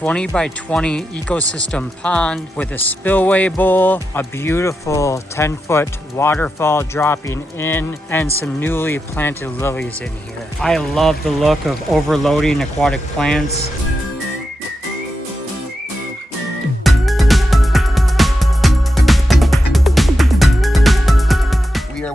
20 by 20 ecosystem pond with a spillway bowl, a beautiful 10-foot waterfall dropping in, and some newly planted lilies in here. I love the look of overloading aquatic plants.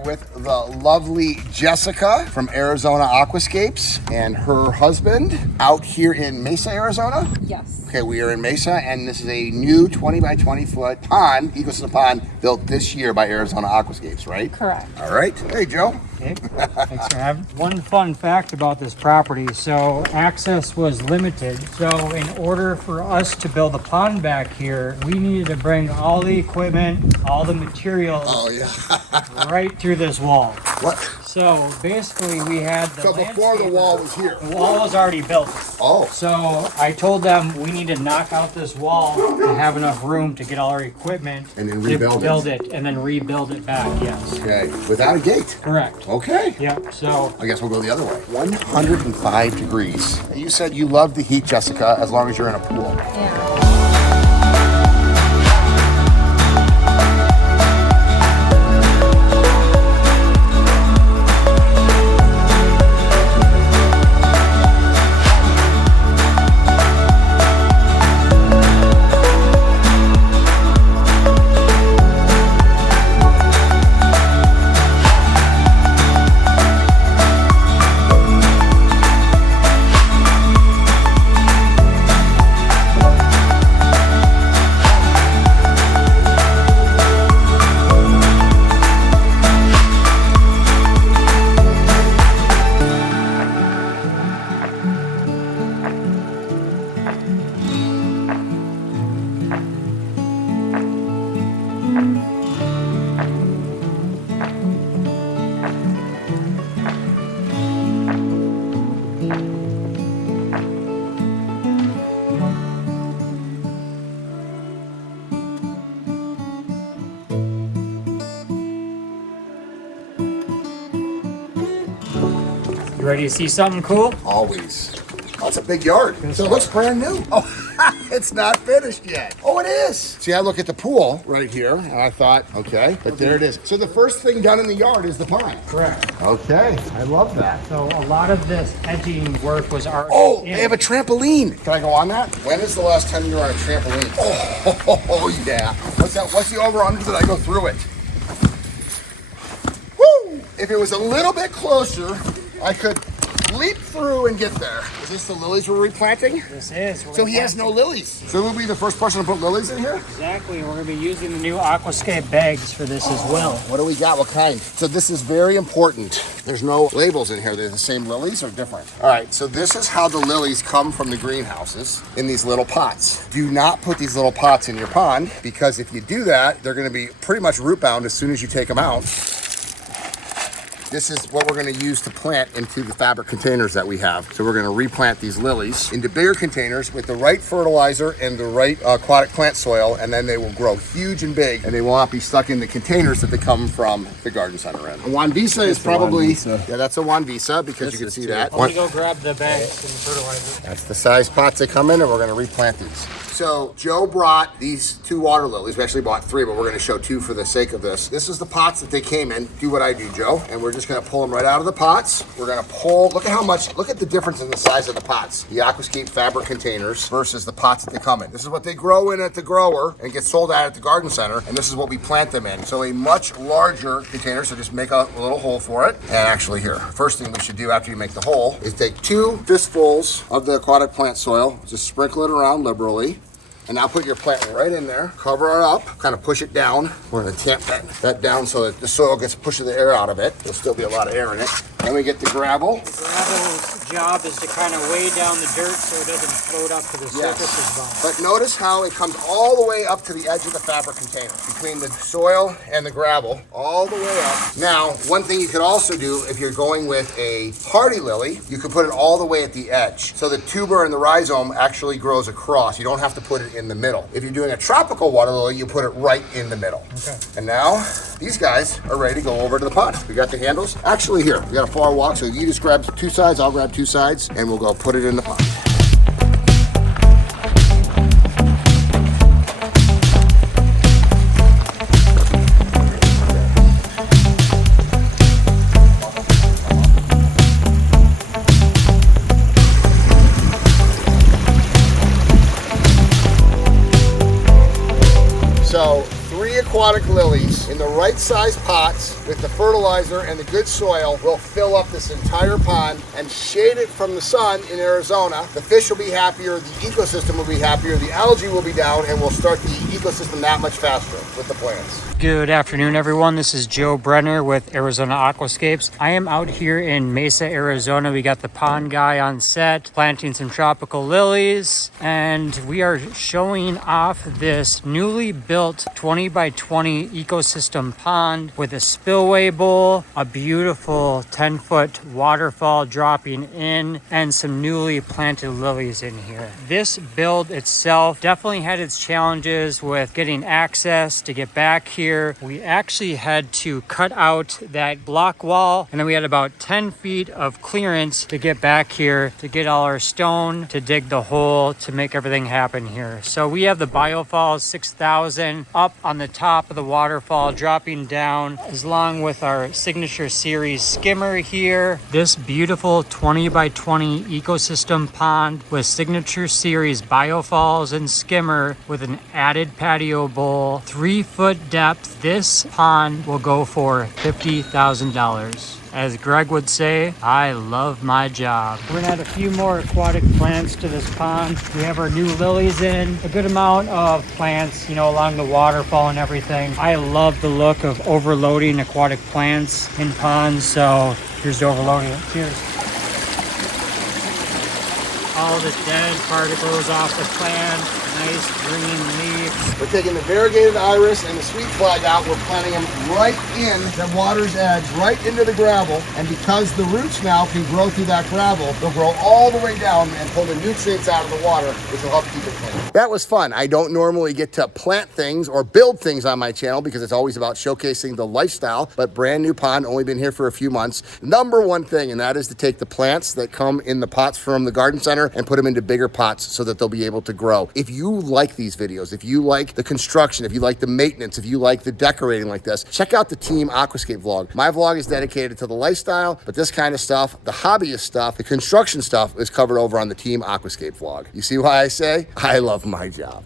With the lovely Jessica from Arizona Aquascapes and her husband out here in Mesa, Arizona. Yes. Okay, we are in Mesa, and this is a new 20 by 20 foot pond, ecosystem pond, built this year by Arizona Aquascapes, right? Correct. All right. Hey, Joe. Okay, thanks for having me. One fun fact about this property, so access was limited. So in order for us to build a pond back here, we needed to bring all the equipment, all the materials right through this wall. What? So basically we had the So before the wall was here? The wall was already built. Oh. So I told them we need to knock out this wall to have enough room to get all our equipment And then to rebuild build it and then rebuild it back, yes. Okay, without a gate. Correct. Okay. Yep, so I guess we'll go the other way. 105 degrees. You said you love the heat, Jessica, as long as you're in a pool. Yeah. you ready to see something cool? Always. Oh, it's a big yard. So it looks brand new. Oh, it's not finished yet. Oh, it is. See, I look at the pool right here, and I thought, okay, but there it is. So the first thing done in the yard is the pond. Correct. Okay, I love that. So a lot of this edging work was already Oh, in. they have a trampoline. Can I go on that? When is the last time you were on a trampoline? Oh, yeah. What's that? What's the over-under that I go through it? Woo! If it was a little bit closer, I could leap through and get there. Is this the lilies we're replanting? This is. So he has no lilies. So we'll be the first person to put lilies in here? Exactly. We're going to be using the new Aquascape bags for this as well. What do we got? What kind? So this is very important. There's no labels in here. They're the same lilies or different? All right, so this is how the lilies come from the greenhouses in these little pots. Do not put these little pots in your pond, because if you do that, they're going to be pretty much root bound as soon as you take them out. This is what we're going to use to plant into the fabric containers that we have. So we're going to replant these lilies into bigger containers with the right fertilizer and the right aquatic plant soil, and then they will grow huge and big, and they will not be stuck in the containers that they come from the garden center in. A Juan Visa is probably, yeah, that's a Juan Visa, because you can see that. I'm going to go grab the bags and fertilizer. That's the size pots they come in, and we're going to replant these. So Joe brought these 2 water lilies. We actually bought 3, but we're going to show 2 for the sake of this. This is the pots that they came in. Do what I do, Joe. And we're just going to pull them right out of the pots. We're going to pull, look at the difference in the size of the pots. The Aquascape fabric containers versus the pots that they come in. This is what they grow in at the grower and get sold out at the garden center. And this is what we plant them in. So a much larger container. So just make a little hole for it. And actually here, first thing we should do after you make the hole is take 2 fistfuls of the aquatic plant soil. Just sprinkle it around liberally. And now put your plant right in there, cover it up, kind of push it down. We're gonna tamp that down so that the soil gets pushing the air out of it. There'll still be a lot of air in it. Then we get the gravel. The gravel's job is to kind of weigh down the dirt so it doesn't float up to the surface as well. But notice how it comes all the way up to the edge of the fabric container, between the soil and the gravel, all the way up. Now, one thing you could also do if you're going with a hardy lily, you could put it all the way at the edge. So the tuber and the rhizome actually grows across. You don't have to put it in the middle. If you're doing a tropical water lily, you put it right in the middle. Okay. And now these guys are ready to go over to the pond. We got the handles. Actually here, we got a far walk, so you just grab 2 sides, I'll grab 2 sides, and we'll go put it in the pond. aquatic lilies in the right size pots with the fertilizer and the good soil will fill up this entire pond and shade it from the sun in Arizona. The fish will be happier, the ecosystem will be happier, the algae will be down, and we'll start the ecosystem that much faster with the plants. Good afternoon, everyone. This is Joe Brenner with Arizona Aquascapes. I am out here in Mesa, Arizona. We got the pond guy on set planting some tropical lilies, and we are showing off this newly built 20 by 20 ecosystem pond with a spillway bowl, a beautiful 10-foot waterfall dropping in, and some newly planted lilies in here. This build itself definitely had its challenges with getting access to get back here. We actually had to cut out that block wall, and then we had about 10 feet of clearance to get back here to get all our stone to dig the hole to make everything happen here. So we have the Biofall 6000 up on the top of the waterfall dropping down, along with our signature series skimmer here. This beautiful 20 by 20 ecosystem pond with signature series biofalls and skimmer with an added patio bowl, 3-foot depth. This pond will go for $50,000. As Greg would say, I love my job. We're gonna add a few more aquatic plants to this pond. We have our new lilies in, a good amount of plants, you know, along the waterfall and everything. I love the look of overloading aquatic plants in ponds, so here's the overloading. Cheers. All the dead particles off the plant. Nice green leaves. We're taking the variegated iris and the sweet flag out. We're planting them right in the water's edge, right into the gravel. And because the roots now can grow through that gravel, they'll grow all the way down and pull the nutrients out of the water, which will help keep it clean. That was fun. I don't normally get to plant things or build things on my channel because it's always about showcasing the lifestyle, but brand new pond, only been here for a few months. Number one thing, and that is to take the plants that come in the pots from the garden center and put them into bigger pots so that they'll be able to grow. If you like these videos, if you like the construction, if you like the maintenance, if you like the decorating like this, check out the Team Aquascape vlog. My vlog is dedicated to the lifestyle, but this kind of stuff, the hobbyist stuff, the construction stuff is covered over on the Team Aquascape vlog. You see why I say I love my job.